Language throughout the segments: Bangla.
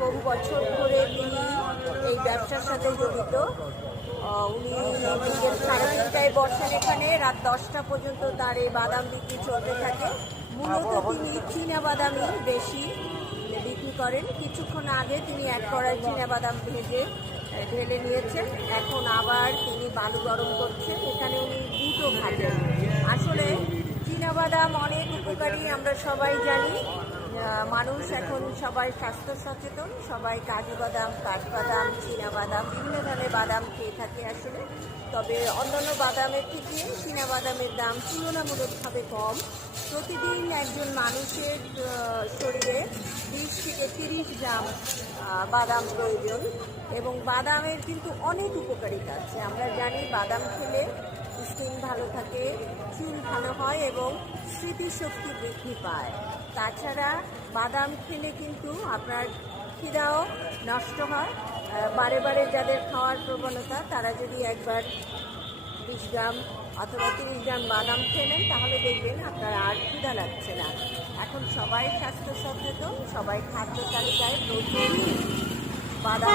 বহু বছর ধরে তিনি এই ব্যবসার সাথে জড়িত। উনি বিকেল 3:30টায় বসেন এখানে, রাত 10টা পর্যন্ত তার এই বাদাম বিক্রি চলতে থাকে। মূলত তিনি চীনা বাদামই বেশি বিক্রি করেন। কিছুক্ষণ আগে তিনি 1 কড়াই চীনা বাদাম ভেজে ঢেলে নিয়েছেন, এখন আবার তিনি বালু গরম করছেন। এখানে উনি দুটো ভাজেন। আসলে চীনা বাদাম অনেক উপকারী, আমরা সবাই জানি। মানুষ এখন সবাই স্বাস্থ্য সচেতন, সবাই কাজু বাদাম, কাঠবাদাম, চীনা বাদাম, বিভিন্ন ধরনের বাদাম খেয়ে থাকে আসলে। তবে অন্যান্য বাদামের থেকে চীনা বাদামের দাম তুলনামূলকভাবে কম। প্রতিদিন একজন মানুষের শরীরে 20 থেকে 30 গ্রাম বাদাম প্রয়োজন, এবং বাদামের কিন্তু অনেক উপকারিতা আছে। আমরা জানি বাদাম খেলে স্কিন ভালো থাকে, চুল ভালো হয় এবং স্মৃতিশক্তি বৃদ্ধি পায়। তাছাড়া বাদাম খেলে কিন্তু আপনার খিদাও নষ্ট হয়। বারে বারে যাদের খাওয়ার প্রবণতা, তারা যদি একবার 20 গ্রাম অথবা 30 গ্রাম বাদাম খেয়ে নেন, তাহলে দেখবেন আপনার আর খিদা লাগছে না। এখন সবাই স্বাস্থ্য সচেতন, সবাই খাদ্য তালিকায় প্রতিদিন বাদাম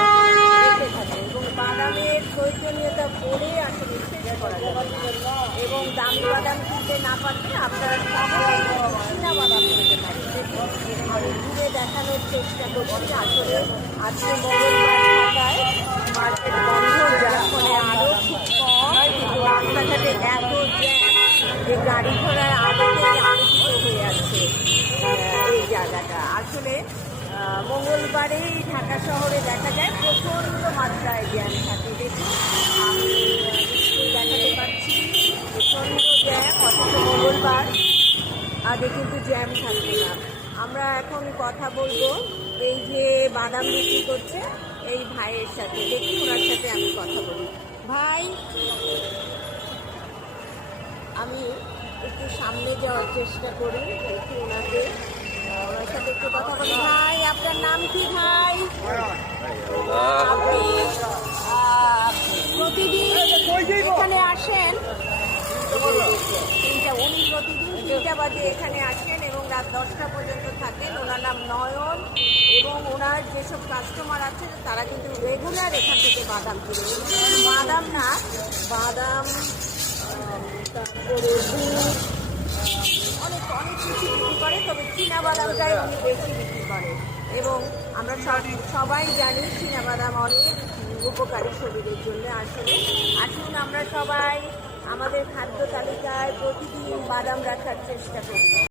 রেখে থাকে, এবং বাদামের প্রয়োজনীয়তা পড়ে আসলে শেষ করা যাবে না। এবং দামি বাদাম কিনতে না পারলে আপনার চীনা বাদাম খেতে পারেন। আমি ঘুরে দেখানোর চেষ্টা করছি। আসলে আজকে মঙ্গলবার থাকায় মার্কেট বন্ধ, যার ফলে আরও খুব কম, কিন্তু রাস্তাঘাটে এত জ্যাম যে গাড়ি ঘোড়ার আলোতে আলোকিত হয়ে আছে এই জায়গাটা। আসলে মঙ্গলবারেই ঢাকা শহরে দেখা যায় প্রচণ্ড মাত্রায় জ্যাম থাকে। দেখুন, আমি দেখাতে পারছি প্রচণ্ড জ্যাম, অথচ মঙ্গলবার, আগে কিন্তু জ্যাম থাকবে না। আমরা এখন কথা বলবো এই যে বাদাম বিক্রি করছে এই ভাইয়ের সাথে। দেখি ওনার সাথে আমি কথা বলি। ভাই, আমি একটু সামনে যাওয়ার চেষ্টা করি, দেখি ওনার সাথে একটু কথা বলি। ভাই, আপনার নাম কি ভাই? আপনি প্রতিদিন এখানে আসেন? উনি প্রতিদিন 3টা বাজে এখানে আসেন এবং রাত 10টা পর্যন্ত থাকেন। ওনার নাম নয়ন, এবং ওনার যেসব কাস্টমার আছে তারা কিন্তু রেগুলার এখান থেকে বাদাম কিনে। বাদাম না, বাদাম, তারপরে দুধ, অনেক অনেক কিছু বিক্রি করে, তবে চীনা বাদামটাই উনি বেশি বিক্রি করে। এবং আমরা সবাই জানি চীনা বাদাম অনেক উপকারী শরীরের জন্য। আসলে আসুন আমরা সবাই আমাদের খাদ্য তালিকায় প্রতিদিন বাদাম রাখার চেষ্টা করি।